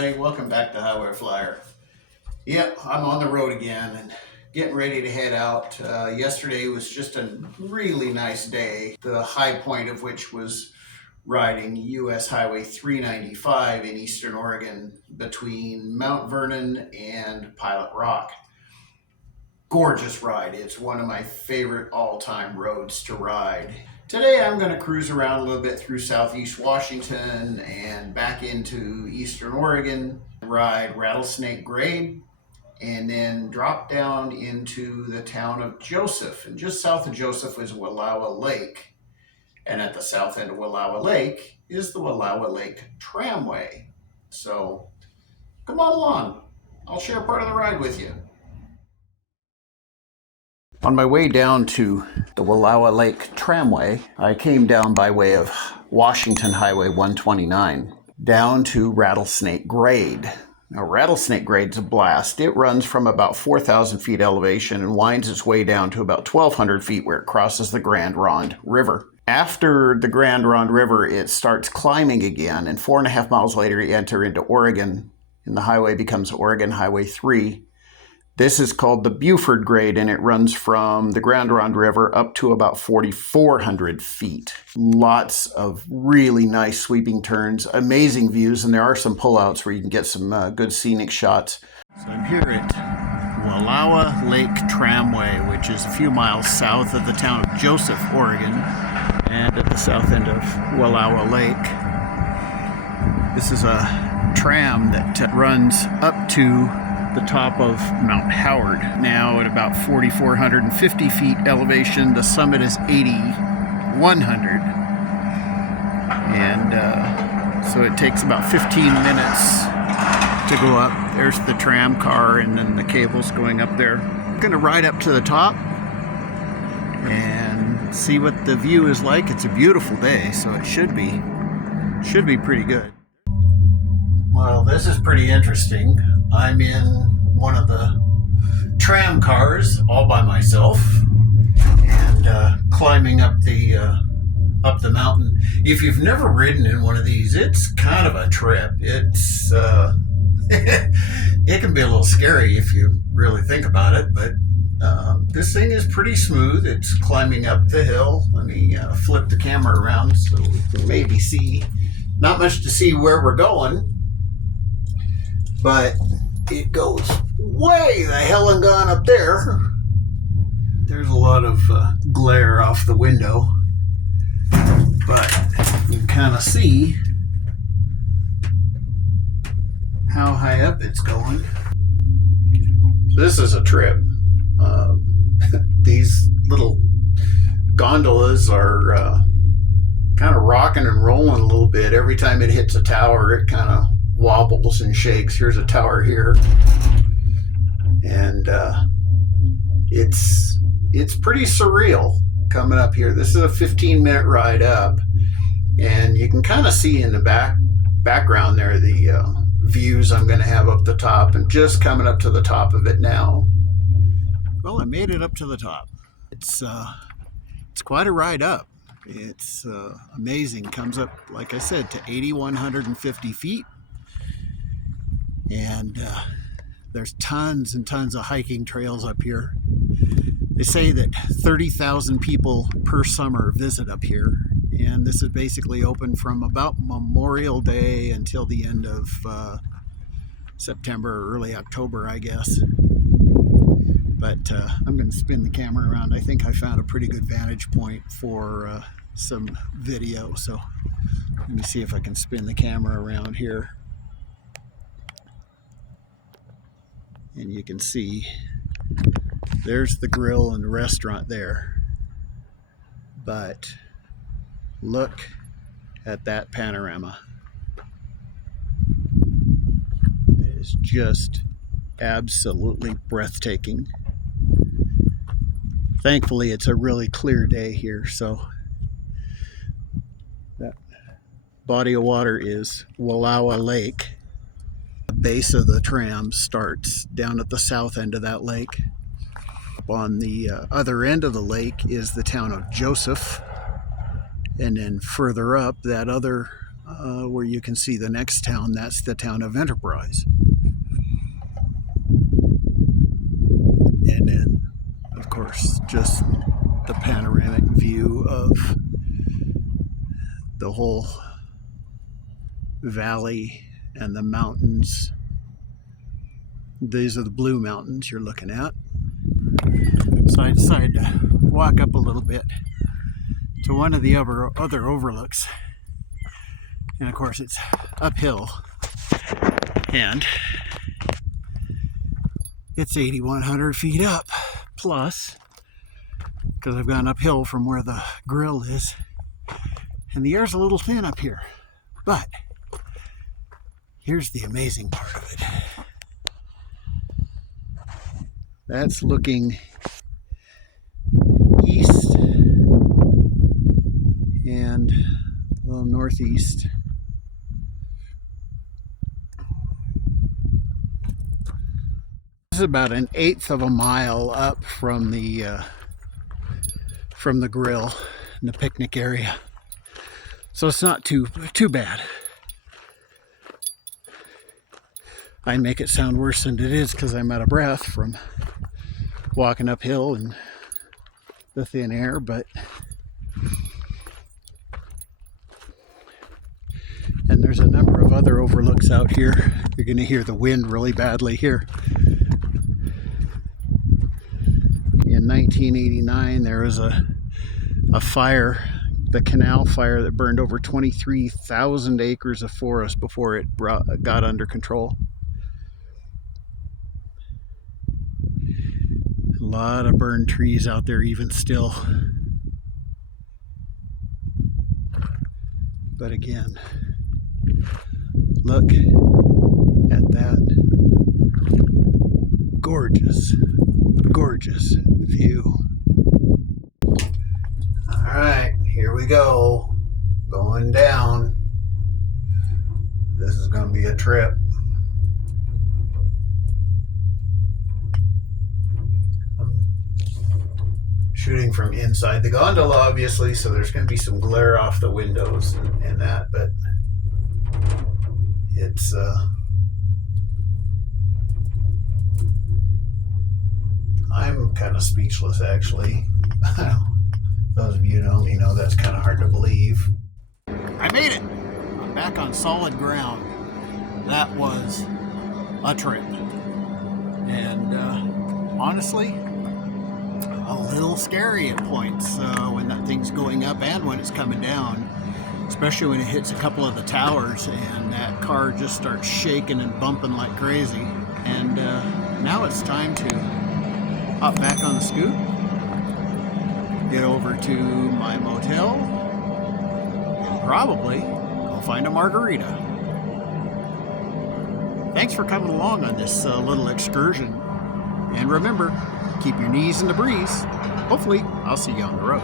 everybody. Welcome back to Highway Flyer. Yep, I'm on the road again and getting ready to head out. Yesterday was just a really nice day, the high point of which was riding US Highway 395 in Eastern Oregon between Mount Vernon and Pilot Rock. Gorgeous ride. It's one of my favorite all-time roads to ride. Today I'm going to cruise around a little bit through southeast Washington and back into Eastern Oregon, ride Rattlesnake Grade, and then drop down into the town of Joseph. And just south of Joseph is Wallowa Lake. And at the south end of Wallowa Lake is the Wallowa Lake Tramway. So come on along. I'll share part of the ride with you. On my way down to the Wallowa Lake Tramway, I came down by way of Washington Highway 129 down to Rattlesnake Grade. Now, Rattlesnake Grade's a blast. It runs from about 4,000 feet elevation and winds its way down to about 1,200 feet where it crosses the Grande Ronde River. After the Grande Ronde River, it starts climbing again, and 4.5 miles later, you enter into Oregon, and the highway becomes Oregon Highway 3. This is called the Buford Grade, and it runs from the Grande Ronde River up to about 4,400 feet. Lots of really nice sweeping turns, amazing views, and there are some pullouts where you can get some good scenic shots. So I'm here at Wallowa Lake Tramway, which is a few miles south of the town of Joseph, Oregon, and at the south end of Wallowa Lake. This is a tram that runs up to the top of Mount Howard. Now at about 4,450 feet elevation, the summit is 8,100. And so it takes about 15 minutes to go up. There's the tram car and then the cables going up there. I'm gonna ride up to the top and see what the view is like. It's a beautiful day, so it should be pretty good. Well, this is pretty interesting. I'm in one of the tram cars all by myself and climbing up the mountain. If you've never ridden in one of these, it's kind of a trip. It's it can be a little scary if you really think about it, but this thing is pretty smooth. It's climbing up the hill. Let me flip the camera around so we can maybe see. Not much to see where we're going, but it goes way the hell and gone up there. There's a lot of glare off the window, but you can kind of see how high up it's going. This is a trip. These little gondolas are kind of rocking and rolling a little bit. Every time it hits a tower, it kind of wobbles and shakes. Here's a tower here, and it's pretty surreal coming up here. This is a 15-minute ride up, and you can kind of see in the background there the views I'm going to have up the top, and just coming up to the top of it now. Well, I made it up to the top. It's quite a ride up. It's amazing. Comes up, like I said, to 8,150 feet. And there's tons and tons of hiking trails up here. They say that 30,000 people per summer visit up here. And this is basically open from about Memorial Day until the end of September or early October, I guess. But I'm going to spin the camera around. I think I found a pretty good vantage point for some video. So let me see if I can spin the camera around here. And you can see there's the grill and the restaurant there. But look at that panorama. It is just absolutely breathtaking. Thankfully, it's a really clear day here, so that body of water is Wallowa Lake. The base of the tram starts down at the south end of that lake. On the other end of the lake is the town of Joseph, and then further up, that other where you can see the next town. That's the town of Enterprise. And then, of course, just the panoramic view of the whole valley and the mountains. These are the Blue Mountains you're looking at. So I decided to walk up a little bit to one of the other overlooks. And of course it's uphill. And it's 8,100 feet up. Plus, because I've gone uphill from where the grill is. And the air's a little thin up here. But here's the amazing part of it. That's looking east and a little northeast. This is about 1/8 of a mile up from the grill and the picnic area, so it's not too bad. I make it sound worse than it is because I'm out of breath from walking uphill in the thin air, but and there's a number of other overlooks out here. You're going to hear the wind really badly here. In 1989, there was a fire, the canal fire, that burned over 23,000 acres of forest before it got under control. A lot of burned trees out there even still. But again, look at that gorgeous, gorgeous view. All right, here we go. Going down. This is going to be a trip. Shooting from inside the gondola, obviously, so there's going to be some glare off the windows and that, but it's I'm kind of speechless, actually. Those of you who know me know that's kind of hard to believe. I made it! I'm back on solid ground. That was a trip. And honestly, a little scary at points when that thing's going up and when it's coming down, especially when it hits a couple of the towers and that car just starts shaking and bumping like crazy. And now it's time to hop back on the scoot, get over to my motel, and probably go find a margarita. Thanks for coming along on this little excursion. And remember, keep your knees in the breeze. Hopefully, I'll see you on the road.